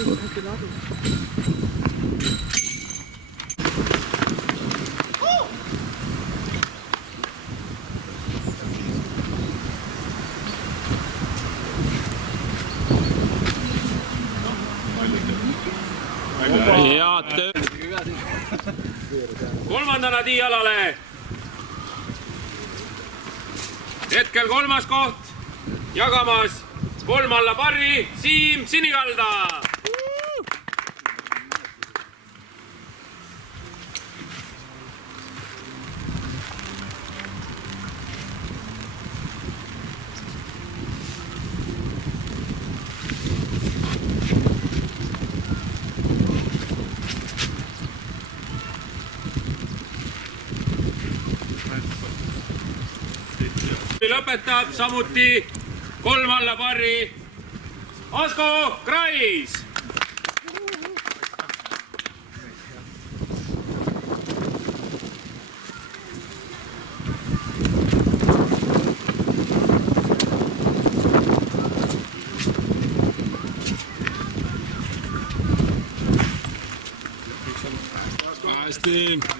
Head töö. Kolmandana Tiialale. Hetkel kolmas koht jagamas 3 alla parri Siim Sinikalda. Lõpetab samuti 3 alla parri Asko Krais. Hästi.